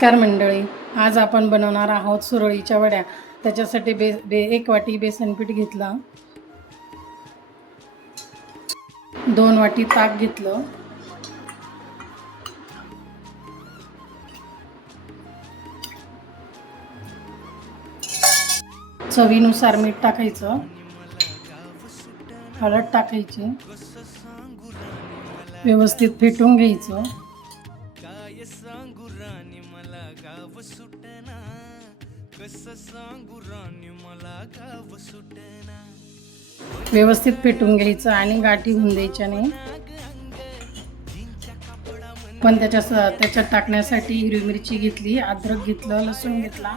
नमस्कार मंडळी, आज आपण बनवणार आहोत सुरळीच्या वड्या। त्याच्यासाठी एक वाटी बेसन पीठ घेतलं, 2 वाटी ताक घेतलं, चवीनुसार मीठ टाकायचं, हळद टाकायची, व्यवस्थित फेटून घ्यायचं। व्यवस्थित फेटून घ्यायचं आणि गाठी होऊन द्यायच्या नाही। पण त्याच्यात टाकण्यासाठी हिरवी मिरची घेतली, अद्रक घेतलं, लसूण घेतला।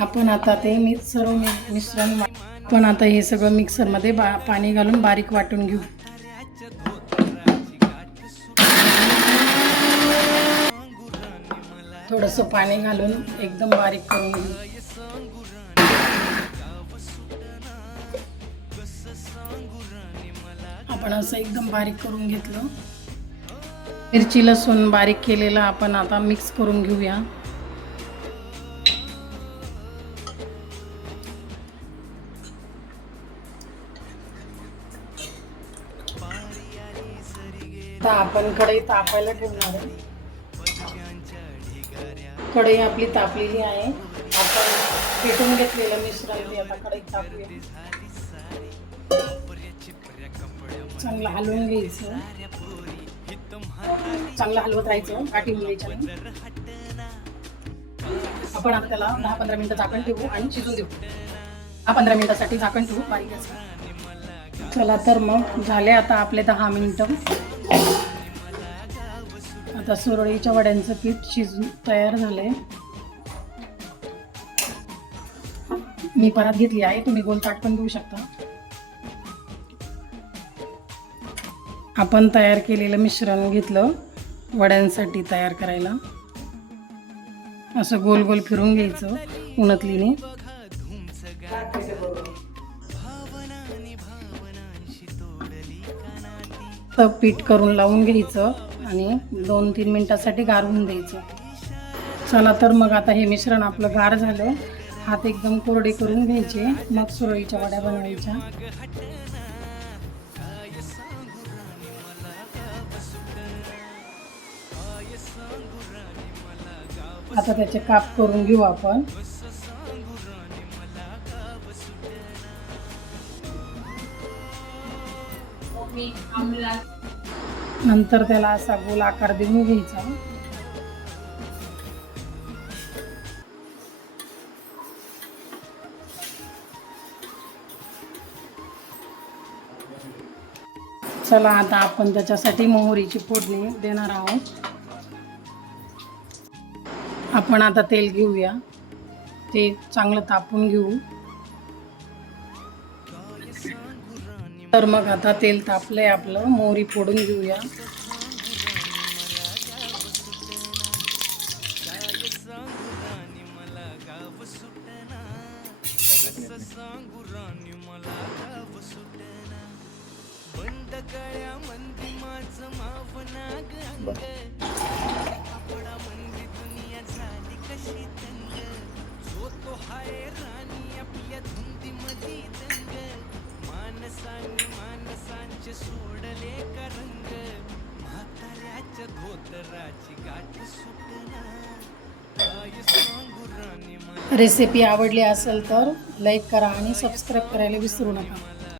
आपण आता ते मिश्रण पण आता हे सगळं मिक्सरमध्ये पाणी घालून बारीक वाटून घेऊ। थोडंसं पाणी घालून एकदम बारीक करून घेऊ। आपण असं एकदम बारीक करून घेतलं। मिरची लसूण बारीक केलेला आपण आता मिक्स करून घेऊया। आता आपण कढई तापायला ठेवणार आहे। कढई आपली तापलेली आहे। आपण फेटून घेतलेलं मिश्रण ते आता कढईत टाकूया। चांगलं हलवून घ्यायचं, चांगलं हलवत राहायचं, गाठी घ्यायच्या नाही। आपण आता त्याला 10-15 मिनिटं झाकण ठेवू आणि शिजून देऊ। 10-15 मिनिटासाठी झाकण ठेवू बारीक गॅसवर। चला तर मग झाले आता आपले 10 मिनिटं। आता सुरळीच्या वड्यांचं पीठ शिजून तयार झालंय। मी परात घेतली आहे, तुम्ही गोल ताट पण घेऊ शकता। आपण तयार केलेलं मिश्रण घेतलं वड्यांसाठी तयार करायला। असं गोल गोल फिरून घ्यायचं उन्हातलीने। तर पीठ करून लावून घ्यायचं आणि 2-3 मिनिटासाठी गारून द्यायचं। चला तर मग आता हे मिश्रण आपलं गार झालं। हात एकदम कोरडे करून घ्यायचे, मग सुरळीच्या वड्या बनवायच्या। आता त्याचे काप करून घेऊ आपण। नंतर त्याला असा गोल आकार देऊन घ्यायचा। चला आता आपण त्याच्यासाठी मोहरीची फोडणी देणार आहोत। आपण आता तेल घेऊया, ते चांगलं तापून घेऊ। तर मग आता तेल तापलंय आपलं, मोहरी फोडून घेऊया। रेसिपी आवडली असेल तर लाईक करा आणि सबस्क्राईब करायला विसरू नका।